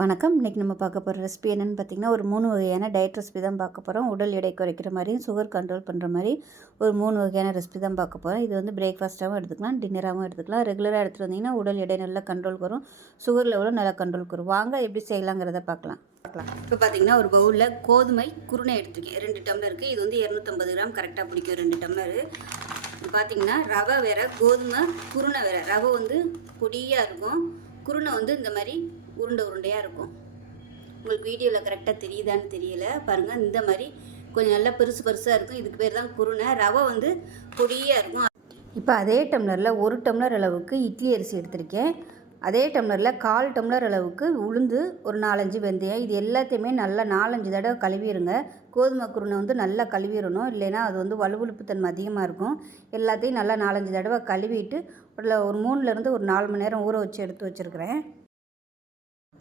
வணக்கம். இன்றைக்கி நம்ம பார்க்க போகிற ரெசிபி என்னென்னு பார்த்திங்கன்னா, ஒரு 3 வகையான டயட் ரெசிபி தான் பார்க்க போகிறோம். உடல் எடை குறைக்கிற மாதிரியும் சுகர் கண்ட்ரோல் பண்ணுற மாதிரி ஒரு 3 வகையான ரெசிபி தான் பார்க்க போகிறோம். இது வந்து பிரேக்ஃபாஸ்ட்டாகவும் எடுத்துக்கலாம், டின்னராகவும் எடுத்துக்கலாம். ரெகுலராக எடுத்துகிட்டு வந்தீங்கன்னா உடல் எடை நல்லா கண்ட்ரோல் வரும், சுகர் லெவலும் நல்லா கண்ட்ரோல் வரும். வாங்க எப்படி செய்யலாங்கிறத பார்க்கலாம். இப்போ பார்த்திங்கன்னா ஒரு பவுலில் கோதுமை குருணை எடுத்துருக்கேன், 2 டம்ளருக்கு. இது வந்து 250 கிராம் கரெக்டாக பிடிக்கும் 2 டம்ளரு. இது பார்த்திங்கன்னா ரவை வேறு, கோதுமை குருணை வேறு. ரவை வந்து பொடியாக இருக்கும், குருணை வந்து இந்த மாதிரி உருண்டையாக இருக்கும். உங்களுக்கு வீடியோவில் கரெக்டாக தெரியுதான்னு தெரியல பாருங்கள். இந்த மாதிரி கொஞ்சம் நல்லா பெருசாக இருக்கும். இதுக்கு பேர் தான் குருணை. ரவை வந்து பொடியாக இருக்கும். இப்போ அதே டம்ளரில் 1 டம்ளர் அளவுக்கு இட்லி அரிசி எடுத்திருக்கேன். அதே டம்ளரில் 1/4 டம்ளர் அளவுக்கு உளுந்து, ஒரு 4-5 வெந்தயம். இது எல்லாத்தையுமே நல்லா 4-5 தடவை கழுவிடுங்க. கோதுமை குருணை வந்து நல்லா கழுவிடணும், இல்லைன்னா அது வந்து வலுவழுப்பு தன்மை அதிகமாக இருக்கும். எல்லாத்தையும் நல்லா 4-5 தடவை கழுவிட்டு ஒரு 3லேருந்து ஒரு 4 மணி நேரம் ஊற வச்சு எடுத்து வச்சுருக்கிறேன்.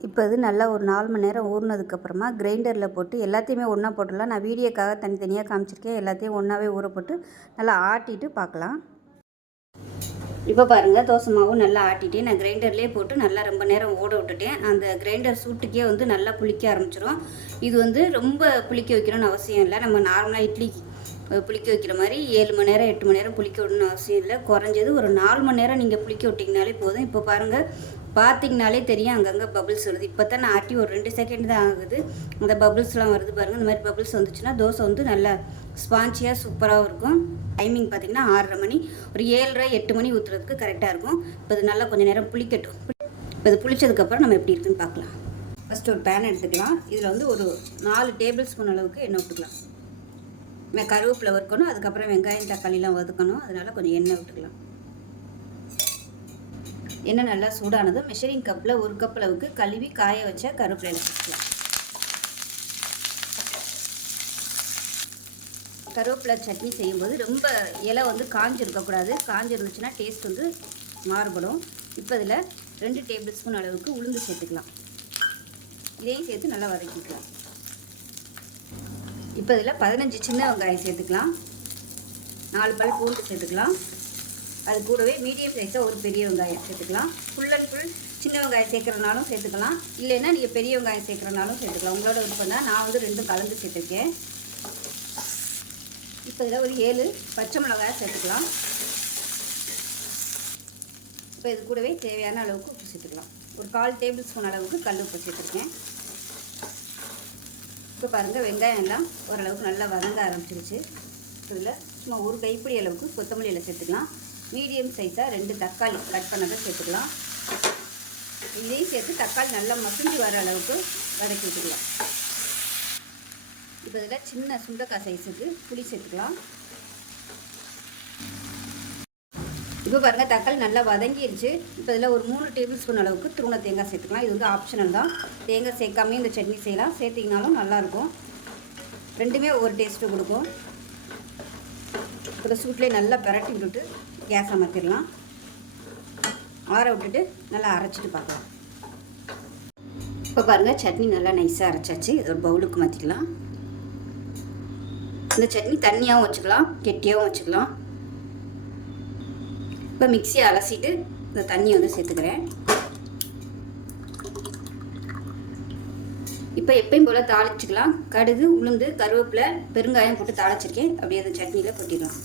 இப்போ இது நல்லா ஒரு 4 மணி நேரம் ஊறினதுக்கப்புறமா கிரைண்டரில் போட்டு எல்லாத்தையுமே ஒன்றா போட்டுடலாம். நான் வீடியோக்காக தனித்தனியாக காமிச்சிருக்கேன். எல்லாத்தையும் ஒன்றாவே ஊற போட்டு நல்லா ஆட்டிட்டு பார்க்கலாம். இப்போ பாருங்கள், தோசை மாவும் நல்லா ஆட்டிட்டு நான் கிரைண்டர்லேயே போட்டு நல்லா ரொம்ப நேரம் ஓட விட்டுட்டேன். அந்த கிரைண்டர் சூட்டுக்கே வந்து நல்லா புளிக்க ஆரம்பிச்சிடும். இது வந்து ரொம்ப புளிக்க வைக்கணும்னு அவசியம் இல்லை. நம்ம நார்மலாக இட்லிக்கு புளிக்க வைக்கிற மாதிரி 7 மணி நேரம் 8 மணி நேரம் புளிக்க விடணும்னு அவசியம் இல்லை. குறைஞ்சது ஒரு 4 மணி நேரம் நீங்கள் புளிக்க விட்டிங்கனாலே போதும். இப்போ பாருங்கள், பார்த்திங்கனாலே தெரியும் அங்கங்கே பபிள்ஸ் வருது. இப்போ தான் நான் ஆட்டி ஒரு 2 செகண்ட் தான் ஆகுது, அந்த பபிள்ஸ்லாம் வருது பாருங்கள். இந்த மாதிரி பபிள்ஸ் வந்துச்சுன்னா தோசை வந்து நல்லா ஸ்பான்ச்சியாக சூப்பராக இருக்கும். டைமிங் பார்த்திங்கன்னா 6:30 மணி, ஒரு 7:30-8 மணி ஊற்றுறதுக்கு கரெக்டாக இருக்கும். இப்போ இது நல்லா கொஞ்சம் நேரம் புளிக்கட்டும். இப்போ இது புளிச்சதுக்கப்புறம் நம்ம எப்படி இருக்குன்னு பார்க்கலாம். ஃபஸ்ட்டு ஒரு பேன் எடுத்துக்கலாம். இதில் வந்து ஒரு 4 டேபிள் ஸ்பூன் அளவுக்கு எண்ணெய் விட்டுக்கலாம். கருவேப்பிலை வறுக்கணும், அதுக்கப்புறம் வெங்காயம் தக்காளிலாம் வதக்கணும். அதனால் கொஞ்சம் எண்ணெய் விட்டுக்கலாம். எண்ணெய் நல்லா சூடானதும் மெஷரிங் கப்பில் 1 கப் அளவுக்கு கழுவி காய வச்ச கருவேப்பிலை வச்சுக்கலாம். கருவேப்பிலை சட்னி செய்யும்போது ரொம்ப இலை வந்து காஞ்சி இருக்கக்கூடாது. காஞ்சி இருந்துச்சுன்னா டேஸ்ட் வந்து மாறுபடும். இப்போ இதில் 2 டேபிள் ஸ்பூன் அளவுக்கு உளுந்து சேர்த்துக்கலாம். இதையும் சேர்த்து நல்லா வதக்கிக்கலாம். இப்போ இதில் 15 சின்ன வெங்காயம் சேர்த்துக்கலாம், 4 பல் பூண்டு சேர்த்துக்கலாம். அது கூடவே மீடியம் சைஸாக ஒரு பெரிய வெங்காயம் சேர்த்துக்கலாம். ஃபுல் அண்ட் ஃபுல் சின்ன வெங்காயம் சேர்க்குறனாலும் சேர்த்துக்கலாம், இல்லைன்னா நீங்கள் பெரிய வெங்காயம் சேர்க்குறனாலும் சேர்த்துக்கலாம். உங்களோட விருப்பம் தான். நான் வந்து 2 கலந்து சேர்த்துருக்கேன். இப்போ இதில் ஒரு 7 பச்சை மிளகாய் சேர்த்துக்கலாம். இப்போ இது கூடவே தேவையான அளவுக்கு உப்பு சேர்த்துக்கலாம். ஒரு 1/4 டேபிள் ஸ்பூன் அளவுக்கு கல் உப்பு சேர்த்துருக்கேன். இப்போ பாருங்கள், வெங்காயம் எல்லாம் ஓரளவுக்கு நல்லா வதங்க ஆரம்பிச்சிருச்சு. இதில் சும்மா ஒரு கைப்பிடி அளவுக்கு கொத்தமல்லி இலை சேர்த்துக்கலாம். மீடியம் சைஸாக 2 தக்காளி கட் பண்ணதை சேர்த்துக்கலாம். இதையும் சேர்த்து தக்காளி நல்லா மசிஞ்சு வர அளவுக்கு வதக்கி விட்டுக்கலாம். இப்போ இதில் சின்ன சுண்டைக்காய் சைஸுக்கு புளி சேர்த்துக்கலாம். இப்போ பாருங்கள், தக்காளி நல்லா வதங்கிடுச்சு. இப்போ இதில் ஒரு 3 டேபிள் ஸ்பூன் அளவுக்கு துருவன தேங்காய் சேர்த்துக்கலாம். இது வந்து ஆப்ஷனல் தான். தேங்காய் சேர்க்காமே இந்த சட்னி செய்யலாம், சேர்த்திங்கனாலும் நல்லாயிருக்கும். ரெண்டுமே ஒவ்வொரு டேஸ்ட்டு கொடுக்கும். இப்போ சூட்லேயே நல்லா பரட்டி விட்டுட்டு கேஸ் அமர்த்திடலாம். ஆற விட்டுட்டு நல்லா அரைச்சிட்டு பார்க்கலாம். இப்போ பாருங்கள், சட்னி நல்லா நைஸாக அரைச்சாச்சு. இது ஒரு பவுலுக்கு மாற்றிக்கலாம். இந்த சட்னி தண்ணியாகவும் வச்சுக்கலாம், கெட்டியாகவும் வச்சுக்கலாம். இப்போ மிக்சியை அலசிட்டு இந்த தண்ணியை வந்து சேர்த்துக்கிறேன். இப்போ எப்பயும் போல் தாளிச்சிக்கலாம். கடுகு, உளுந்து, கருவேப்பிலை, பெருங்காயம் போட்டு தாளிச்சிருக்கேன். அப்படியே அந்த சட்னியில் கொட்டிடலாம்.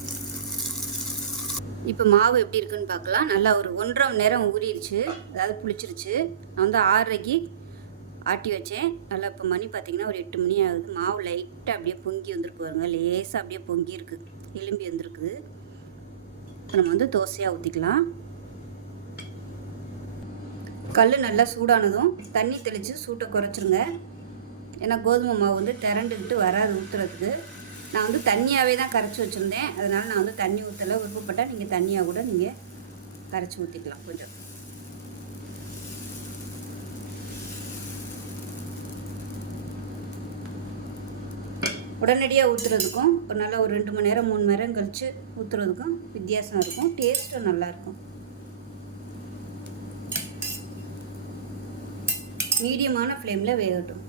இப்போ மாவு எப்படி இருக்குன்னு பார்க்கலாம். நல்லா ஒரு 1.5 மணி நேரம் ஊறிடுச்சு, அதாவது புளிச்சிருச்சு. நான் வந்து 6:30க்கு ஆட்டி வச்சேன். நல்லா இப்போ மணி பார்த்திங்கன்னா ஒரு 8 மணி ஆகுது. மாவு லைட்டாக அப்படியே பொங்கி வந்துருக்கு பாருங்க, லேசாக அப்படியே பொங்கி இருக்குது, எலும்பி வந்துருக்குது. இப்போ நம்ம வந்து தோசையாக ஊற்றிக்கலாம். கல் நல்லா சூடானதும் தண்ணி தெளித்து சூட்டை குறைச்சிருங்க. ஏன்னா கோதுமை மாவு வந்து திரண்டுக்கிட்டு வராது ஊற்றுறதுக்கு. நான் வந்து தண்ணியாகவே தான் கரைச்சி வச்சுருந்தேன், அதனால் நான் வந்து தண்ணி ஊற்றலை. விருப்பப்பட்டால் நீங்கள் தண்ணியாக கூட நீங்கள் கரைச்சி ஊற்றிக்கலாம். கொஞ்சம் உடனடியாக ஊற்றுறதுக்கும் ஒரு நல்லா ஒரு 2 மணி நேரம் 3 மணி நேரம் கழித்து ஊற்றுறதுக்கும் வித்தியாசம் இருக்கும். டேஸ்ட்டும் நல்லாயிருக்கும். மீடியமான ஃப்ளேமில் வேகட்டும்.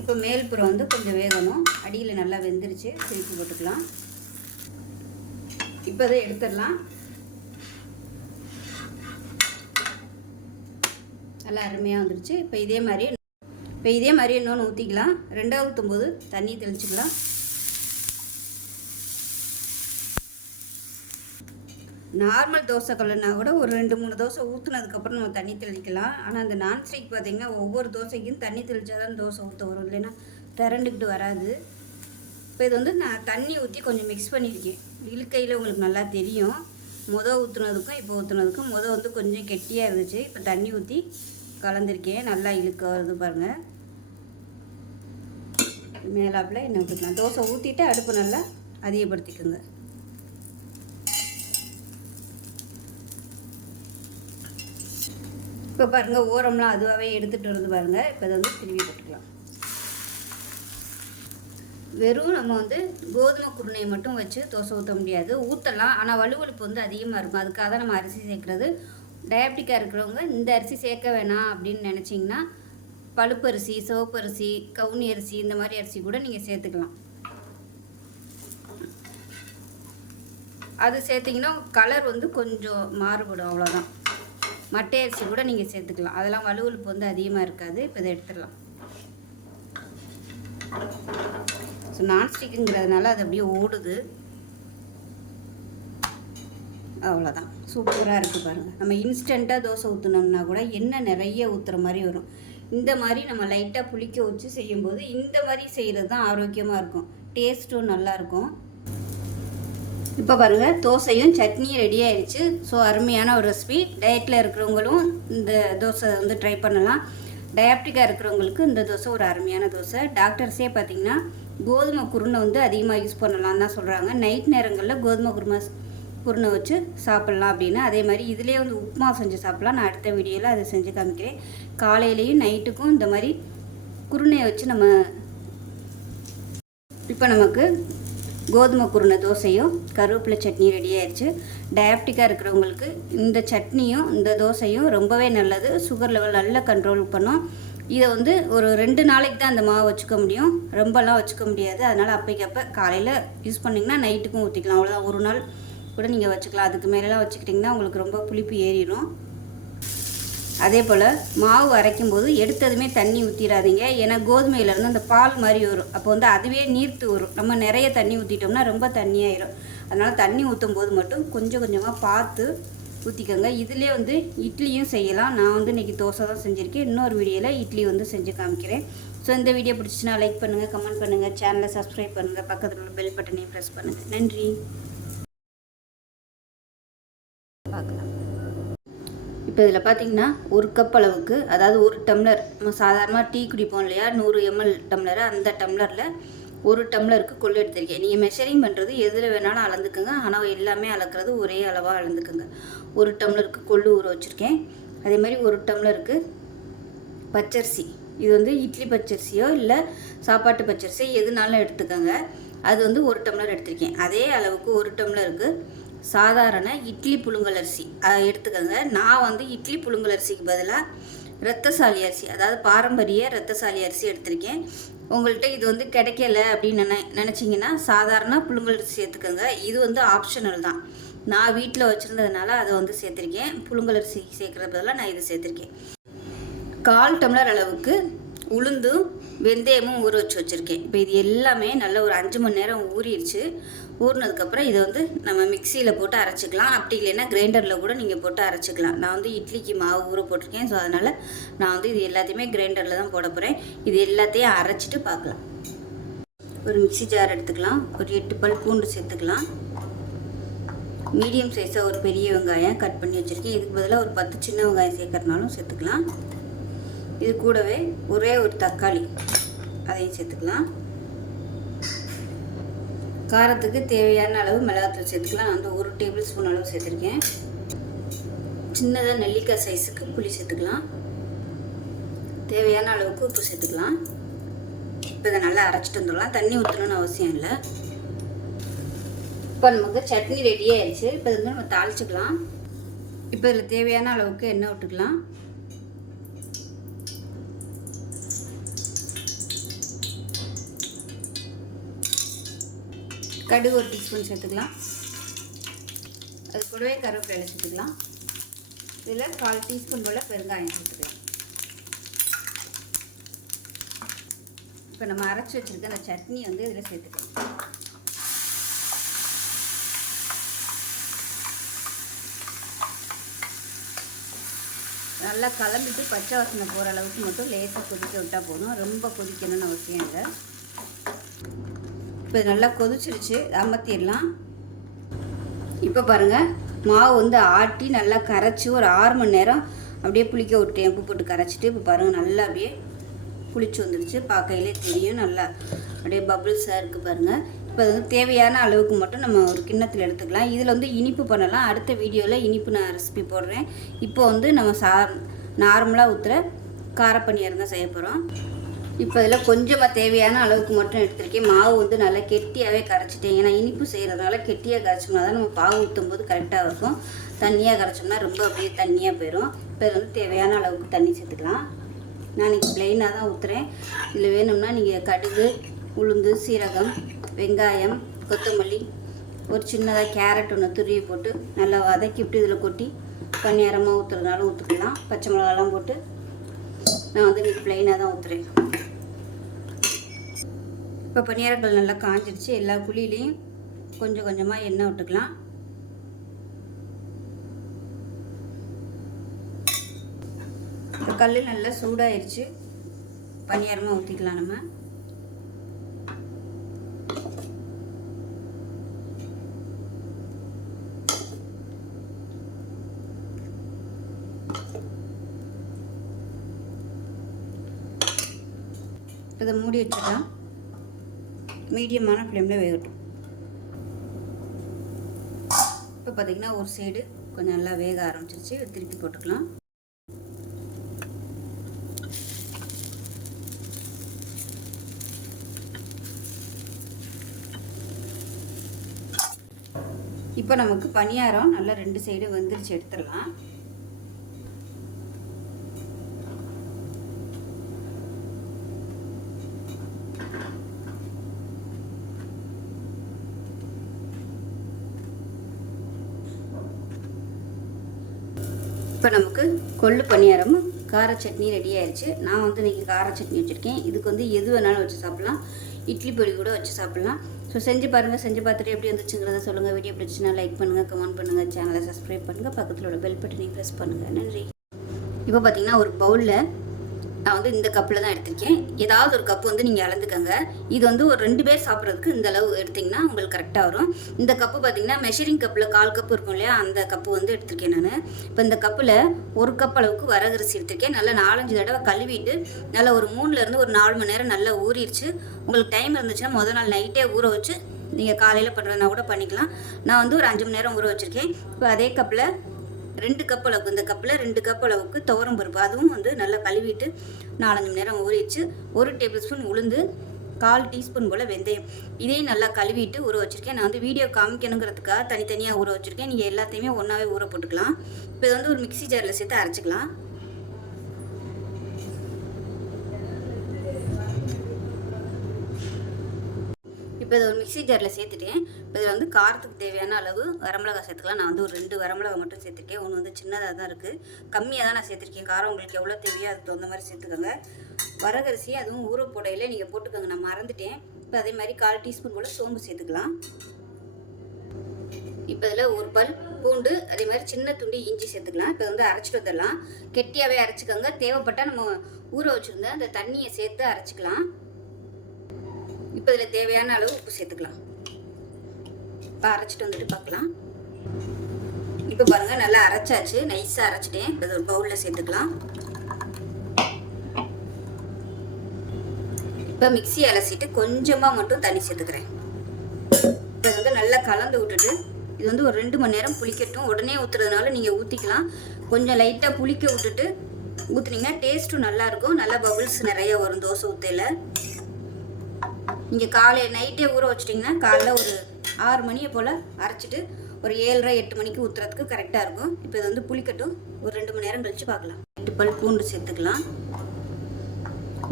இப்போ மேல்புறம் வந்து கொஞ்சம் வேகணும், அடியில் நல்லா வெந்துருச்சு. திருப்பி போட்டுக்கலாம். இப்போ அதை எடுத்துடலாம். நல்லா அருமையாக வந்துடுச்சு. இப்போ இதே மாதிரி இன்னொன்று ஊற்றிக்கலாம். ரெண்டாவது ஊற்றும்போது தண்ணி தெளிச்சுக்கலாம். நார்மல் தோசை கல்லுனா கூட ஒரு 2-3 தோசை ஊற்றுனதுக்கப்புறம் நம்ம தண்ணி தெளிக்கலாம். ஆனால் அந்த நான்ஸ்டிக் பார்த்திங்கன்னா ஒவ்வொரு தோசைக்கும் தண்ணி தெளித்தா தான் தோசை ஊற்ற வரும், இல்லைன்னா திரண்டுக்கிட்டு வராது. இப்போ இது வந்து நான் தண்ணி ஊற்றி கொஞ்சம் மிக்ஸ் பண்ணியிருக்கேன். இழுக்கையில் உங்களுக்கு நல்லா தெரியும். ஊற்றுனதுக்கும் இப்போ ஊற்றுனதுக்கும் வந்து கொஞ்சம் கெட்டியாக இருந்துச்சு. இப்போ தண்ணி ஊற்றி கலந்துருக்கேன். நல்லா இழுக்க வருது பாருங்கள். மேலாப்பில் எண்ணெய் ஊற்றிக்கலாம். தோசை ஊற்றிட்டு அடுப்பு நல்லா அதிகப்படுத்திக்கோங்க. இப்போ பாருங்கள் ஓரம்லாம் அதுவாகவே எடுத்துகிட்டு வருது பாருங்கள். இப்போ இதை வந்து திருவி போட்டுக்கலாம். வெறும் நம்ம வந்து கோதுமை குருணையை மட்டும் வச்சு தோசை ஊற்ற முடியாது, ஊற்றலாம். ஆனால் வலுவழுப்பு வந்து அதிகமாக இருக்கும். அதுக்காக தான் நம்ம அரிசி சேர்க்குறது. டயபெட்டிக்காக இருக்கிறவங்க இந்த அரிசி சேர்க்க வேணாம் அப்படின்னு நினச்சிங்கன்னா பழுப்பரிசி, சிவப்பரிசி, கவுனி அரிசி இந்த மாதிரி அரிசி கூட நீங்கள் சேர்த்துக்கலாம். அது சேர்த்திங்கன்னா கலர் வந்து கொஞ்சம் மாறுபடும், அவ்வளோதான். மட்டை அரிசி கூட நீங்கள் சேர்த்துக்கலாம். அதெல்லாம் வலுவழுப்பு வந்து அதிகமாக இருக்காது. இப்போ இதை எடுத்துடலாம். ஸோ நான்ஸ்டிக்குங்கிறதுனால அது அப்படியே ஓடுது. அவ்வளோதான், சூப்பராக இருக்குது பாருங்கள். நம்ம இன்ஸ்டண்ட்டாக தோசை ஊற்றினோம்னா கூட எண்ணெய் நிறைய ஊற்றுற மாதிரி வரும். இந்த மாதிரி நம்ம லைட்டாக புளிக்க வச்சு செய்யும்போது இந்த மாதிரி செய்கிறது தான் ஆரோக்கியமாக இருக்கும். டேஸ்ட்டும் நல்லாயிருக்கும். இப்போ பாருங்கள் தோசையும் சட்னியும் ரெடி ஆயிடுச்சு. ஸோ அருமையான ஒரு ரெசிபி. டயட்டில் இருக்கிறவங்களும் இந்த தோசை வந்து ட்ரை பண்ணலாம். டயாபெட்டிக்காக இருக்கிறவங்களுக்கு இந்த தோசை ஒரு அருமையான தோசை. டாக்டர்ஸே பார்த்திங்கன்னா கோதுமை குருணை வந்து அதிகமாக யூஸ் பண்ணலான்னு தான் சொல்கிறாங்க. நைட் நேரங்களில் கோதுமை குருணை வச்சு சாப்பிட்லாம் அப்படின்னு. அதே மாதிரி இதிலே வந்து உப்புமா செஞ்சு சாப்பிட்லாம். நான் அடுத்த வீடியோவில் அதை செஞ்சு காமிக்கிறேன். காலையிலையும் நைட்டுக்கும் இந்த மாதிரி குருணையை வச்சு நம்ம இப்போ நமக்கு கோதுமை குருணை தோசையும் கருவேப்பிலை சட்னி ரெடி ஆயிடுச்சு. டயாபெட்டிக்காக இருக்கிறவங்களுக்கு இந்த சட்னியும் இந்த தோசையும் ரொம்பவே நல்லது. சுகர் லெவல் நல்லா கண்ட்ரோல் பண்ணும். இதை வந்து ஒரு 2 நாளைக்கு தான் அந்த மாவு வச்சுக்க முடியும், ரொம்பலாம் வச்சுக்க முடியாது. அதனால் அப்பைக்கப்போ காலையில் யூஸ் பண்ணிங்கன்னா நைட்டுக்கும் ஊற்றிக்கலாம். அவ்வளோதான், ஒரு நாள் கூட நீங்கள் வச்சுக்கலாம். அதுக்கு மேலெலாம் வச்சுக்கிட்டிங்கன்னா உங்களுக்கு ரொம்ப புளிப்பு ஏறிடும். அதே போல் மாவு அரைக்கும் போது எடுத்ததுமே தண்ணி ஊற்றிடாதீங்க. ஏன்னா கோதுமையிலேருந்து அந்த பால் மாதிரி வரும். அப்போ வந்து அதுவே நீர்த்து வரும். நம்ம நிறைய தண்ணி ஊற்றிட்டோம்னா ரொம்ப தண்ணியாயிரும். அதனால் தண்ணி ஊற்றும் போது மட்டும் கொஞ்சம் கொஞ்சமாக பார்த்து ஊற்றிக்கோங்க. இதிலே வந்து இட்லியும் செய்யலாம். நான் வந்து இன்றைக்கி தோசை தான் செஞ்சுருக்கேன். இன்னொரு வீடியோவில் இட்லி வந்து செஞ்சு காமிக்கிறேன். ஸோ இந்த வீடியோ பிடிச்சிச்சுன்னா லைக் பண்ணுங்கள், கமெண்ட் பண்ணுங்கள், சேனலை சப்ஸ்கிரைப் பண்ணுங்கள், பக்கத்தில் உள்ள பெல் பட்டனையும் ப்ரெஸ் பண்ணுங்கள். நன்றி. பார்க்கலாம். இப்போ இதில் பார்த்திங்கன்னா 1 கப் அளவுக்கு, அதாவது 1 டம்ளர், நம்ம சாதாரணமாக டீ குடிப்போம் இல்லையா, 100 ml டம்ளரு, அந்த டம்ளரில் 1 டம்ளருக்கு கொள்ளு எடுத்திருக்கேன். நீங்கள் மெஷரிங் பண்ணுறது எதில் வேணாலும் அளந்துக்குங்க. ஆனால் எல்லாமே அளக்கிறது ஒரே அளவாக அளந்துக்குங்க. 1 டம்ளருக்கு கொள்ளு ஊற வச்சுருக்கேன். அதே மாதிரி 1 டம்ளருக்கு பச்சரிசி. இது வந்து இட்லி பச்சரிசியோ இல்லை சாப்பாட்டு பச்சரிசி எதுனாலும் எடுத்துக்கோங்க. அது வந்து 1 டம்ளர் எடுத்திருக்கேன். அதே அளவுக்கு 1 டம்ளருக்கு சாதாரண இட்லி புழுங்கல் அரிசி எடுத்துக்கோங்க. நான் வந்து இட்லி புழுங்கல் அரிசிக்கு பதிலாக ரத்தசாலி அரிசி, அதாவது பாரம்பரிய ரத்தசாலி அரிசி எடுத்திருக்கேன். உங்கள்கிட்ட இது வந்து கிடைக்கல அப்படின்னு நினச்சிங்கன்னா சாதாரண புழுங்கல் அரிசி சேர்த்துக்கோங்க. இது வந்து ஆப்ஷனல் தான். நான் வீட்டில் வச்சுருந்ததுனால அதை வந்து சேர்த்துருக்கேன். புழுங்கல் அரிசி சேர்க்குறது பதிலாக நான் இது சேர்த்துருக்கேன். 1/4 டம்ளர் அளவுக்கு உளுந்தும் வெந்தயமும் ஊற வச்சுருக்கேன். இப்போ இது எல்லாமே நல்ல ஒரு 5 மணி நேரம் ஊறிடுச்சு. ஊறினதுக்கப்புறம் இதை வந்து நம்ம மிக்சியில் போட்டு அரைச்சிக்கலாம். அப்படி இல்லைன்னா கிரைண்டரில் கூட நீங்கள் போட்டு அரைச்சிக்கலாம். நான் வந்து இட்லிக்கு மாவு ஊற போட்டிருக்கேன். ஸோ அதனால் நான் வந்து இது எல்லாத்தையுமே கிரைண்டரில் தான் போட போகிறேன். இது எல்லாத்தையும் அரைச்சிட்டு பார்க்கலாம். ஒரு மிக்சி ஜார் எடுத்துக்கலாம். ஒரு 8 பல் பூண்டு சேர்த்துக்கலாம். மீடியம் சைஸாக ஒரு பெரிய வெங்காயம் கட் பண்ணி வச்சுருக்கேன். இதுக்கு பதிலாக ஒரு 10 சின்ன வெங்காயம் சேர்க்கறனாலும் சேர்த்துக்கலாம். இது கூடவே ஒரே ஒரு தக்காளி, அதையும் சேர்த்துக்கலாம். காரத்துக்கு தேவையான அளவு மிளகாத்தூள் சேர்த்துக்கலாம். நான் வந்து 1 டேபிள் ஸ்பூன் அளவு சேர்த்துருக்கேன். சின்னதாக நெல்லிக்காய் சைஸுக்கு புளி சேர்த்துக்கலாம். தேவையான அளவுக்கு உப்பு சேர்த்துக்கலாம். இப்போ இதை நல்லா அரைச்சிட்டு வந்துடலாம். தண்ணி ஊற்றணும்னு அவசியம் இல்லை. இப்போ நமக்கு சட்னி ரெடி ஆயிடுச்சு. இப்போ இது வந்து நம்ம தாளிச்சுக்கலாம். இப்போ இதில் தேவையான அளவுக்கு எண்ணெய் விட்டுக்கலாம். கடுகு 1 டீஸ்பூன் சேர்த்துக்கலாம். அது கூடவே கருவேப்பிலை சேர்த்துக்கலாம். இதில் 1/4 டீஸ்பூன் போல் பெருங்காயம் சேர்த்துக்கலாம். இப்போ நம்ம அரைச்சி வச்சுருக்க அந்த சட்னி வந்து இதில் சேர்த்துக்கலாம். நல்லா கலந்துட்டு பச்சை வாசனை போகிற அளவுக்கு மட்டும் லேசாக கொதிக்க விட்டால் போதும். ரொம்ப கொதிக்கணும்னு அவசியம் இல்லை. இப்போ நல்லா கொதிச்சிருச்சு, அமர்த்திடலாம். இப்போ பாருங்கள், மாவு வந்து ஆட்டி நல்லா கரைச்சி ஒரு 6 மணி நேரம் அப்படியே புளிக்க விட்டேன். உப்பு போட்டு கரைச்சிட்டு இப்போ பாருங்கள் நல்லா அப்படியே புளிச்சு வந்துடுச்சு. பார்க்கையிலே தெரியும், நல்லா அப்படியே பபிள்ஸாக இருக்குது பாருங்கள். இப்போ அது வந்து தேவையான அளவுக்கு மட்டும் நம்ம ஒரு கிண்ணத்தில் எடுத்துக்கலாம். இதில் வந்து இனிப்பு பண்ணலாம். அடுத்த வீடியோவில் இனிப்பு நான் ரெசிபி போடுறேன். இப்போ வந்து நம்ம நார்மலாக ஊற்றுற காரப்பணியாரம் தான் செய்ய போகிறோம். இப்போ இதில் கொஞ்சமாக தேவையான அளவுக்கு மட்டும் எடுத்துருக்கேன். மாவு வந்து நல்லா கெட்டியாகவே கரைச்சிட்டேன். ஏன்னா இனிப்பு செய்கிறதுனால கெட்டியாக கரைச்சோம்னா தான் நம்ம பாவு ஊற்றும் போது கரெக்டாக இருக்கும். தண்ணியாக கரைச்சோம்னா ரொம்ப அப்படியே தண்ணியாக போயிடும். இப்போ இதில் வந்து தேவையான அளவுக்கு தண்ணி சேர்த்துக்கலாம். நான் இன்றைக்கி ப்ளெயினாக தான் ஊற்றுறேன். இதில் வேணும்னா நீங்கள் கடுகு, உளுந்து, சீரகம், வெங்காயம், கொத்தமல்லி, ஒரு சின்னதாக கேரட் ஒன்று துருவி போட்டு நல்லா வதக்கி விட்டு இதில் கொட்டி பணியாரமாக ஊற்றுறதுனால ஊற்றிக்கலாம். பச்சை மிளகாலாம் போட்டு நான் வந்து இன்றைக்கி ப்ளெயினாக தான் ஊற்றுறேன். இப்போ பணியாரங்கள் நல்லா காஞ்சிடுச்சு. எல்லா குழியிலையும் கொஞ்சம் கொஞ்சமாக எண்ணெய் விட்டுக்கலாம். கல் நல்லா சூடாகிடுச்சு. பணியாரமாக ஊற்றிக்கலாம் நம்ம. இதை மூடி வச்சிடலாம். மீடியமான ஃப்ளேமில் வேகட்டும். இப்போ பார்த்திங்கன்னா ஒரு சைடு கொஞ்சம் நல்லா வேக ஆரம்பிச்சிருச்சு. திருப்பி போட்டுக்கலாம். இப்போ நமக்கு பணியாரம் நல்லா 2 சைடு வெந்துருச்சு, எடுத்துடலாம். இப்போ நமக்கு கொள்ளு பணியாரமும் கார சட்னி ரெடி ஆயிடுச்சு. நான் வந்து இன்றைக்கி கார சட்னி வச்சுருக்கேன். இதுக்கு வந்து எது வேணாலும் வச்சு சாப்பிட்லாம். இட்லி பொடி கூட வச்சு சாப்பிட்லாம். ஸோ செஞ்சு பாருங்கள். செஞ்சு பார்த்துட்டு எப்படி வந்துச்சுங்கிறத சொல்லுங்கள். வீடியோ பிடிச்சினா லைக் பண்ணுங்கள், கமெண்ட் பண்ணுங்கள், சேனலை சப்ஸ்கிரைப் பண்ணுங்கள், பக்கத்தில் உள்ள பெல் பட்டனையும் ப்ரெஸ் பண்ணுங்கள். நன்றி. இப்போ பார்த்திங்கன்னா ஒரு பவுலில் நான் வந்து இந்த கப்பில் தான் எடுத்திருக்கேன். ஏதாவது ஒரு கப்பு வந்து நீங்கள் அளந்துக்கங்க. இது வந்து ஒரு 2 பேர் சாப்பிட்றதுக்கு இந்த அளவு எடுத்திங்கன்னா உங்களுக்கு கரெக்டாக வரும். இந்த கப்பு பார்த்திங்கன்னா மெஷரிங் கப்பில் 1/4 கப்பு இருக்கும் இல்லையா, அந்த கப்பு வந்து எடுத்திருக்கேன் நான். இப்போ இந்த கப்பில் 1 கப் அளவுக்கு வரகரிசி எடுத்திருக்கேன். நல்லா 4-5 தடவை கழுவிட்டு நல்லா ஒரு 3லேருந்து ஒரு 4 மணி நேரம் நல்லா ஊறிடுச்சு. உங்களுக்கு டைம் இருந்துச்சுன்னா முதல் நாள் நைட்டே ஊற வச்சு நீங்கள் காலையில் பண்ணுறதுனா கூட பண்ணிக்கலாம். நான் வந்து ஒரு 5 மணி நேரம் ஊற வச்சுருக்கேன். இப்போ அதே கப்பில் 2 கப் அளவுக்கு, இந்த கப்பில் 2 கப் அளவுக்கு துவரம் பருப்பு, அதுவும் வந்து நல்லா கழுவிட்டு 4-5 மணி நேரம் ஊறிச்சு. 1 டேபிள் ஸ்பூன் உளுந்து, 1/4 டீஸ்பூன் போல் வெந்தயம், இதையும் நல்லா கழுவிட்டு ஊற வச்சுருக்கேன். நான் வந்து வீடியோ காமிக்கணுங்கிறதுக்காக தனித்தனியாக ஊற வச்சுருக்கேன். நீங்கள் எல்லாத்தையுமே ஒன்றாவே ஊற போட்டுக்கலாம். இப்போ இது வந்து ஒரு மிக்ஸி ஜாரில் சேர்த்து அரைச்சிக்கலாம். இப்போ இதை ஒரு மிக்ஸி ஜாரில் சேர்த்துட்டேன். இப்போ இதில் வந்து காரத்துக்கு தேவையான அளவு வரமிளகா சேர்த்துக்கலாம். நான் வந்து ஒரு 2 வரமிளகா மட்டும் சேர்த்துருக்கேன். ஒன்று வந்து சின்னதாக தான் இருக்குது, கம்மியாக தான் நான் சேர்த்துருக்கேன். காரம் உங்களுக்கு எவ்வளோ தேவையோ அதுக்கு தகுந்த மாதிரி சேர்த்துக்கோங்க. வரகரிசி அதுவும் ஊற போடையில் நீங்கள் போட்டுக்கோங்க, நான் மறந்துட்டேன். இப்போ அதே மாதிரி 1/4 டீஸ்பூன் போல் சோம்பு சேர்த்துக்கலாம். இப்போ இதில் 1 பல் பூண்டு, அதே மாதிரி சின்ன துண்டு இஞ்சி சேர்த்துக்கலாம். இப்போ வந்து அரைச்சிட்டு வந்துடலாம். கெட்டியாகவே அரைச்சிக்கோங்க. தேவைப்பட்டால் நம்ம ஊற வச்சுருந்த அந்த தண்ணியை சேர்த்து அரைச்சிக்கலாம். இப்போ இதில் தேவையான அளவு உப்பு சேர்த்துக்கலாம். இப்போ அரைச்சிட்டு வந்துட்டு பார்க்கலாம். இப்போ பாருங்கள் நல்லா அரைச்சாச்சு, நைஸாக அரைச்சிட்டேன். இப்போ ஒரு பவுலில் சேர்த்துக்கலாம். இப்போ மிக்ஸி அலசிட்டு கொஞ்சமாக மட்டும் தண்ணி சேர்த்துக்கிறேன். இப்போ வந்து நல்லா கலந்து விட்டுட்டு இது வந்து ஒரு 2 மணி நேரம் புளிக்கட்டும். உடனே ஊற்றுறதுனால நீங்கள் ஊற்றிக்கலாம். கொஞ்சம் லைட்டாக புளிக்க விட்டுட்டு ஊற்றுனீங்கன்னா டேஸ்ட்டும் நல்லாயிருக்கும். நல்லா பபுள்ஸ் நிறையா வரும் தோசை ஊற்றையில். நீங்கள் காலையில் நைட்டே ஊற வச்சிட்டிங்கன்னா காலைல ஒரு 6 மணியை போல் அரைச்சிட்டு ஒரு 7:30-8 மணிக்கு ஊற்றுறதுக்கு கரெக்டாக இருக்கும். இப்போ இது வந்து புளிக்கட்டும். ஒரு 2 மணி நேரம் கழித்து பார்க்கலாம். 8 பல் பூண்டு சேர்த்துக்கலாம்.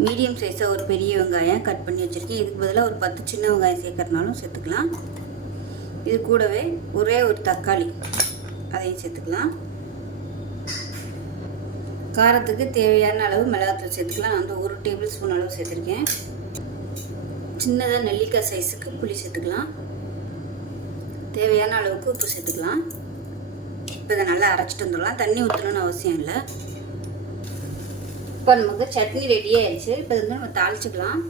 மீடியம் சைஸாக ஒரு பெரிய வெங்காயம் கட் பண்ணி வச்சுருக்கேன். இதுக்கு பதிலாக ஒரு 10 சின்ன வெங்காயம் சேர்க்கறதுனாலும் சேர்த்துக்கலாம். இது கூடவே ஒரே ஒரு தக்காளி, அதையும் சேர்த்துக்கலாம். காரத்துக்கு தேவையான அளவு மிளகாத்தூள் சேர்த்துக்கலாம். நான் வந்து 1 டேபிள் ஸ்பூன் அளவு சேர்த்துருக்கேன். சின்னதாக நெல்லிக்காய் சைஸுக்கு புளி சேர்த்துக்கலாம். தேவையான அளவுக்கு உப்பு சேர்த்துக்கலாம். இப்போ இதை நல்லா அரைச்சிட்டு வந்துடலாம். தண்ணி ஊற்றணும்னு அவசியம் இல்லை. இப்போ நமக்கு சட்னி ரெடி ஆயிடுச்சு. இப்போ வந்து நம்ம தாளிச்சுக்கலாம்.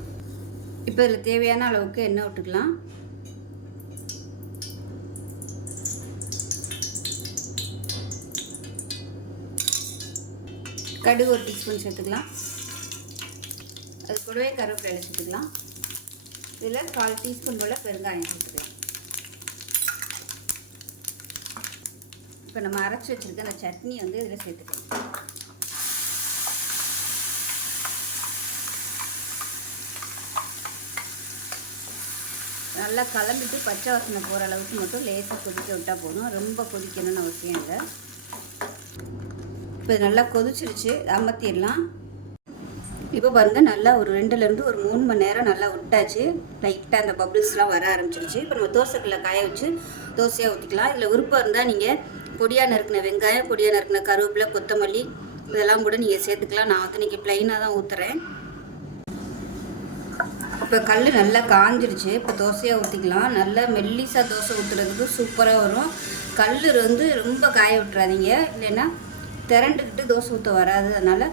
இப்போ இதில் தேவையான அளவுக்கு எண்ணெய் விட்டுக்கலாம். கடுகு ஒரு டீஸ்பூன் சேர்த்துக்கலாம். அது கூடவே கருவேப்பிலை சேர்த்துக்கலாம். இதில் 1/4 டீஸ்பூன் போல் பெருங்காயம் சேர்த்துக்கலாம். இப்போ நம்ம அரைச்சி வச்சுருக்க அந்த சட்னி வந்து இதில் சேர்த்துக்கலாம். நல்லா கலந்துட்டு பச்சை வாசனை போகிற அளவுக்கு மட்டும் லேசாக கொதிக்க விட்டால் போதும். ரொம்ப கொதிக்கணும்னு அவசியம் இல்லை. இப்போ நல்லா கொதிச்சிருச்சு, அமர்த்திடலாம். இப்போ பாருங்கள், நல்லா ஒரு 2லேருந்து ஒரு 3 மணி நேரம் நல்லா விட்டாச்சு. லைட்டாக அந்த பபிள்ஸ்லாம் வர ஆரம்பிச்சிருச்சு. இப்போ நம்ம தோசைக்கல்ல காய வச்சு தோசையாக ஊற்றிக்கலாம். இதில் விருப்பம் இருந்தால் நீங்கள் பொடியாக நறுக்கின வெங்காயம், பொடியாக நறுக்கின கருவேப்பிலை, கொத்தமல்லி இதெல்லாம் கூட நீங்கள் சேர்த்துக்கலாம். நான் வந்து இன்றைக்கி ப்ளைனாக தான் ஊற்றுறேன். இப்போ கல் நல்லா காஞ்சிருச்சு. இப்போ தோசையாக ஊற்றிக்கலாம். நல்லா மெல்லிசாக தோசை ஊற்றுறதுக்கு சூப்பராக வரும். கல் வந்து ரொம்ப காய விட்டுறாதீங்க, இல்லைன்னா திரண்டுக்கிட்டு தோசை ஊற்ற வராது. அதனால்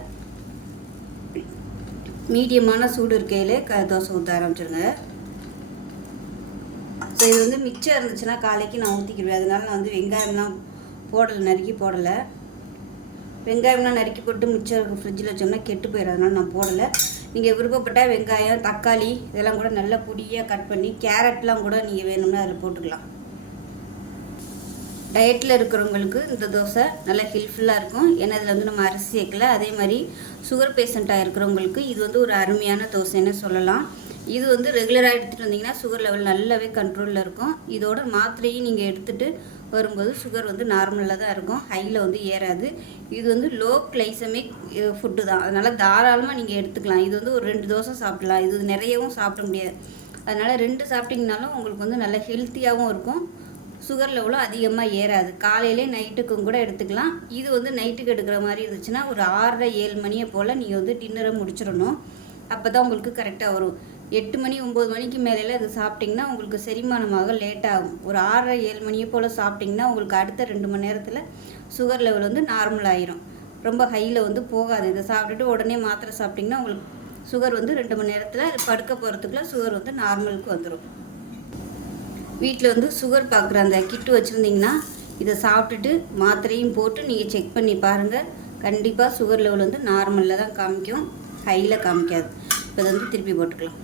மீடியமான சூடு இருக்கையிலே தோசை ஊற்ற ஆரம்பிச்சிருங்க. ஸோ இது வந்து மிச்சம் இருந்துச்சுன்னா காலைக்கு நான் ஊற்றிக்கிடுவேன். அதனால நான் வந்து வெங்காயம்லாம் நறுக்கி போடலை. வெங்காயம்லாம் நறுக்கி போட்டு மிச்சம் ஃப்ரிட்ஜில் வச்சோம்னா கெட்டு போயிடும். அதனால நான் போடலை. நீங்கள் விருப்பப்பட்டால் வெங்காயம், தக்காளி இதெல்லாம் கூட நல்லா பொடியாக கட் பண்ணி, கேரட்லாம் கூட நீங்கள் வேணும்னா அதில் போட்டுக்கலாம். டயட்டில் இருக்கிறவங்களுக்கு இந்த தோசை நல்லா ஹெல்ப்ஃபுல்லாக இருக்கும். ஏன்னா இதில் வந்து நம்ம அரிசி சேர்க்கல. அதே மாதிரி சுகர் பேஷண்ட்டாக இருக்கிறவங்களுக்கு இது வந்து ஒரு அருமையான தோசைன்னு சொல்லலாம். இது வந்து ரெகுலராக எடுத்துகிட்டு வந்தீங்கன்னா சுகர் லெவல் நல்லாவே கண்ட்ரோலில் இருக்கும். இதோட மாத்திரையும் நீங்கள் எடுத்துகிட்டு வரும்போது சுகர் வந்து நார்மலாக தான் இருக்கும், ஹையில் வந்து ஏறாது. இது வந்து லோ கிளைசமிக் ஃபுட்டு தான். அதனால் தாராளமாக நீங்கள் எடுத்துக்கலாம். இது வந்து ஒரு 2 தோசை சாப்பிடலாம். இது நிறையவும் சாப்பிட முடியாது. அதனால் 2 சாப்பிட்டிங்கனாலும் உங்களுக்கு வந்து நல்ல ஹெல்த்தியாகவும் இருக்கும். சுகர் லெவலும் அதிகமாக ஏறாது. காலையிலே நைட்டுக்கும் கூட எடுத்துக்கலாம். இது வந்து நைட்டுக்கு எடுக்கிற மாதிரி இருந்துச்சுன்னா ஒரு 6:30-7 மணியை போல் நீங்கள் வந்து டின்னரை முடிச்சிடணும். அப்போ தான் உங்களுக்கு கரெக்டாக வரும். 8 மணி 9 மணிக்கு மேலே இது சாப்பிட்டிங்கன்னா உங்களுக்கு செரிமானமாக லேட்டாகும். ஒரு 6:30-7 மணியை போல் சாப்பிட்டிங்கன்னா உங்களுக்கு அடுத்த 2 மணி நேரத்தில் சுகர் லெவல் வந்து நார்மல் ஆயிரும். ரொம்ப ஹையில் வந்து போகாது. இதை சாப்பிட்டுட்டு உடனே மாத்திரை சாப்பிட்டிங்கன்னா உங்களுக்கு சுகர் வந்து 2 மணி நேரத்தில் படுக்க போகிறதுக்குள்ள சுகர் வந்து நார்மலுக்கு வந்துடும். வீட்டில் வந்து சுகர் பார்க்குற அந்த கிட்டு வச்சுருந்திங்கன்னா இதை சாப்பிட்டுட்டு மாத்திரையும் போட்டு நீங்கள் செக் பண்ணி பாருங்கள். கண்டிப்பாக சுகர் லெவல் வந்து நார்மலில் தான் காமிக்கும், ஹையில் காமிக்காது. இப்போ இதை வந்து திருப்பி போட்டுக்கலாம்.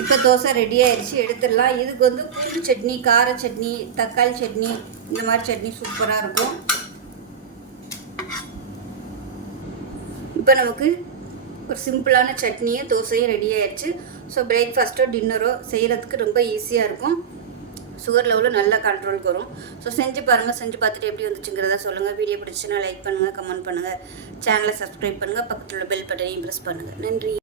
இப்போ தோசை ரெடி ஆயிடுச்சு, எடுத்துடலாம். இதுக்கு வந்து பூண்டு சட்னி, கார சட்னி, தக்காளி சட்னி இந்த மாதிரி சட்னி சூப்பராக இருக்கும். இப்போ நமக்கு ஒரு சிம்பிளான சட்னியும் தோசையும் ரெடி ஆயிடுச்சு. ஸோ பிரேக்ஃபாஸ்ட்டோ டின்னரோ செய்கிறதுக்கு ரொம்ப ஈஸியாக இருக்கும். சுகர் லெவலும் நல்லா கண்ட்ரோலுக்கு வரும். ஸோ செஞ்சு பாருங்கள். செஞ்சு பார்த்துட்டு எப்படி வந்துச்சுங்கிறத சொல்லுங்கள். வீடியோ பிடிச்சுன்னா லைக் பண்ணுங்கள், கமெண்ட் பண்ணுங்கள், சேனலை சப்ஸ்கிரைப் பண்ணுங்கள், பக்கத்தில் உள்ள பெல் பட்டனையும் ப்ரெஸ் பண்ணுங்கள். நன்றி.